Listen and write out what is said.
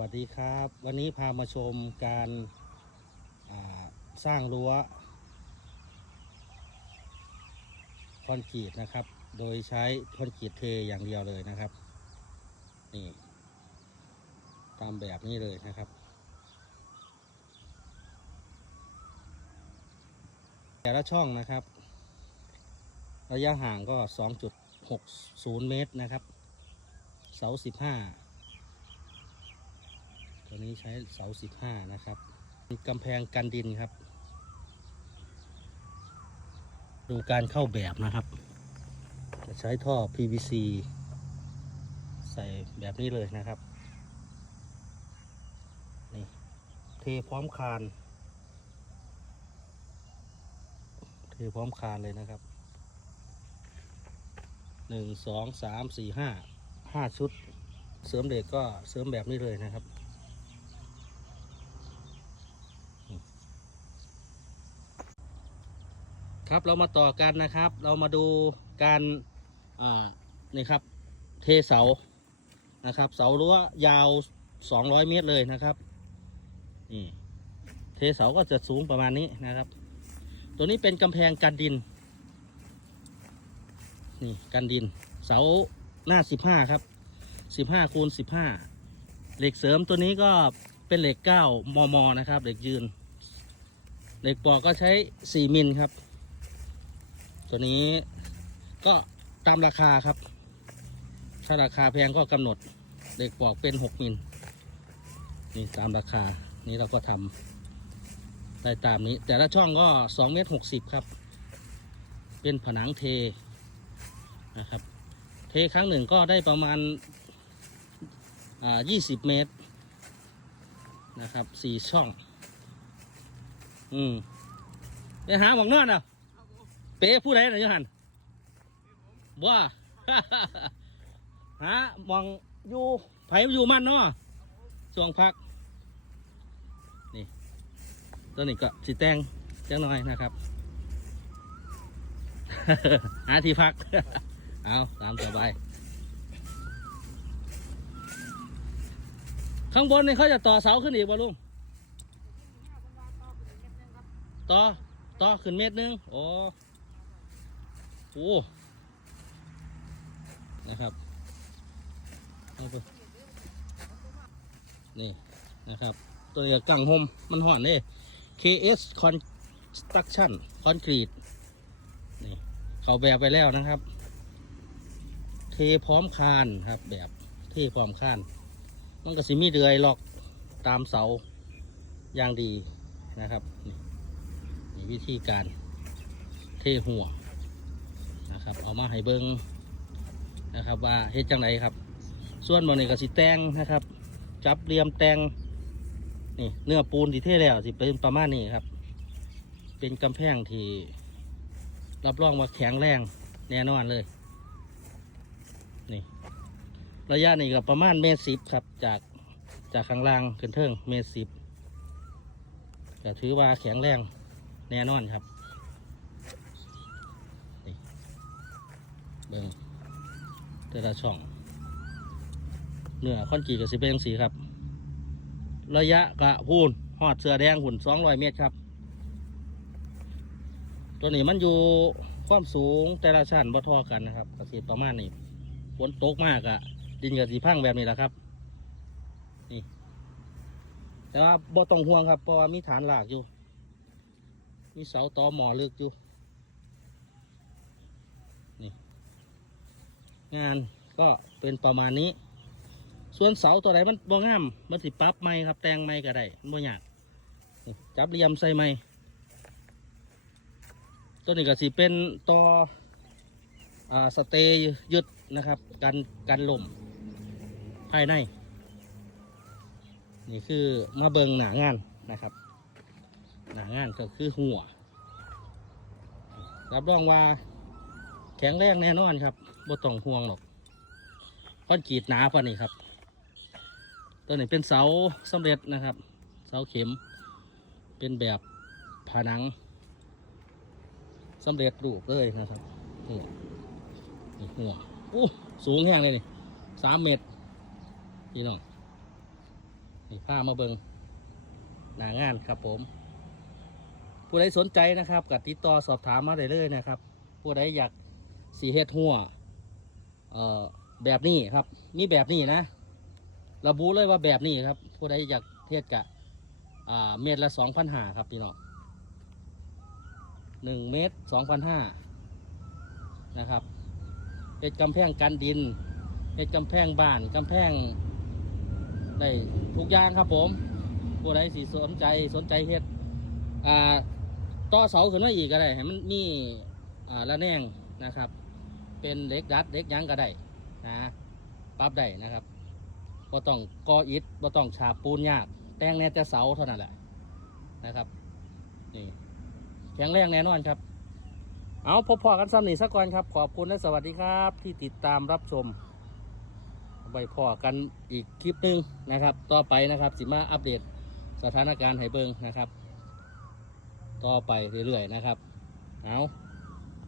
วัสดีครับ วันนี้พามาชมการาสร้างรั้วคอนกรีตนะครับ โดยใช้คอนกรีตเทอย่างเดียวเลยนะครับ นี่ตามแบบนี้เลยนะครับ แต่ละช่องนะครับ ระยะห่างก็ 2.60 เมตรนะครับ เสา 15 ตัวนี้ใช้เสา15นะครับ มีกำแพงกันดินครับ ดูการเข้าแบบนะครับ จะใช้ท่อ PVC ใส่แบบนี้เลยนะครับ นี่เทพร้อมคาน เทพร้อมคานเลยนะครับหนึ่งสองสามสี่ห้าห้าชุด เสริมเด็กก็เสริมแบบนี้เลยนะครับ ครับเรามาต่อกันนะครับ เรามาดูการอ่านี่ครับ เทเสานะครับ เสารั้วยาว 200 เมตรเลยนะครับนี่เทเสาก็จะสูงประมาณนี้นะครับ ตัวนี้เป็นกำแพงกันดินนี่กันดิน เสาหน้า 15 ครับ 15คูณ15 เหล็กเสริมตัวนี้ก็เป็นเหล็ก 9 มม นะครับ เหล็กยืน เหล็กปอกก็ใช้ 4 มิลครับ ตัวนี้ก็ตามราคาครับ ถ้าราคาแพงก็กำหนดเหล็กปอกเป็น6มิลนี่ตามราคานี้เราก็ทำได้ตามนี้ แต่ละช่องก็2เมตร60ครับ เป็นผนังเทนะครับ เทครั้งหนึ่งก็ได้ประมาณอ่า20เมตรนะครับสี่ช่อง อืมไปหาหมองนอนอะ ป๊ผู้ใดนะยหันว่าหามองอยู่ไผอยู่มันเนาะช่วงพัก นี่ตัวนี้ก็สีแตงจังหน่อยนะครับ หาที่พัก เอาตามสบาย ข้างบนนี่เขาจะต่อเสาขึ้นอีกบ่ลุงต่อ ต่อขึ้นเมตรหนึง โอ้ โหนะครับเอาไปนี่นะครับ ตัวนี้ก็กังหมมันห่อนเลย KS Construction Concrete นี่เขาแบบไปแล้วนะครับ เทพร้อมคานครับ แบบเทพร้อมคานมันก็สิมีเดือยล็อกตามเสาอย่างดีนะครับ นี่นี่วิธีการเทหัว นะครับ เอามาให้เบิงนะครับ ว่าเฮ็ดจังไดครับ ส่วนบนนี้ก็สิแตงนะครับ จับเหลี่ยมแตงนี่เนื้อปูนที่เทแล้วสิเป็นประมาณนี้ครับ เป็นกำแพงที่ รับรองว่าแข็งแรงแน่นอนเลย นี่ ระยะนี้ก็ประมาณเมตรสิบครับ จากจากข้างล่างขึ้นเทิงเมตรสิบก็ถือว่าแข็งแรงแน่นอนครับนี่เบิ้งแต่ละช่อง เนื้อคอนกรีตกับสิเป็นสีครับ ระยะกะพูนหอดเสือแดงหุ่นสองร้อยเมตรครับ ตัวนี้มันอยู่ความสูงแต่ละชั้นบ่ทอกันนะครับกระสีประมาณนี้ฝนตกมากอะดินกับสีพังแบบนี้แหละครับ นี่ แต่ว่าบ่ต้องห่วงครับเพราะว่ามีฐานหลากอยู่ มีเสาตอหมอลึกอยู่ งานก็เป็นประมาณนี้ ส่วนเสาตัวไหนมันบ่งาม มันสิปรับไม่ครับ แต่งไม่ก็ได้มันบ่ยากจับเหลี่ยมใส่ไม่ตัวนี้ก็สิเป็นตัวอ่าสเตย์ยึดนะครับ กันกันลมภายใน นี่คือมาเบิงหนางานนะครับ หนางานก็คือหัวรับรองว่า แข็งแรงแน่นอนครับบ่ต้องห่วงหรอกคอนกรีตหนาปานนี้ครับ ตัวนี้เป็นเสาสำเร็จนะครับ เสาเข็ม เป็นแบบผนังสำเร็จรูปเลยนะครับนี่นี่หัวอู้สูงแห้งเลยนี่สามเมตรพี่น้องนี่ผ้ามาเบิงหนางานครับผม ผู้ใดสนใจนะครับก็ติดต่อสอบถามมาได้เลยนะครับ ผู้ใดอยาก สีเฮ็ดหัวเอ่อแบบนี้ครับ มีแบบนี้นะ ระบุเลยว่าแบบนี้ครับ ผู้ใดอยากเทศกะอ่าเมตรละสองพันห้าครับพี่น้องหนึ่งเมตรสองพันห้านะครับเฮ็ดกำแพงกันดินเฮ็ดกำแพงบ้านกำแพงได้ทุกอย่างครับผมผู้ใดสิสนใจสนใจเฮ็ดอ่าต่อเสาขึ้นมาอีกก็ได้ให้มันมีอ่าละแนงนะครับ เป็นเหล็กดัดเหล็กยังก็ได้นะปรับได้นะครับบ่ต้องก่ออิฐบ่ต้องฉาบปูนยาก แต่งแน่แต่เสาเท่านั้นแหละนะครับนี่แข็งแรงแน่นอนครับ เอาพบพอกันซ้ำหนีสักก่อนครับ ขอบคุณและสวัสดีครับ ที่ติดตามรับชมไปพอกันอีกคลิปนึงนะครับ ต่อไปนะครับ สิมาอัปเดตสถานการณ์ให้เบิงนะครับ ต่อไปเรื่อยๆนะครับ เอา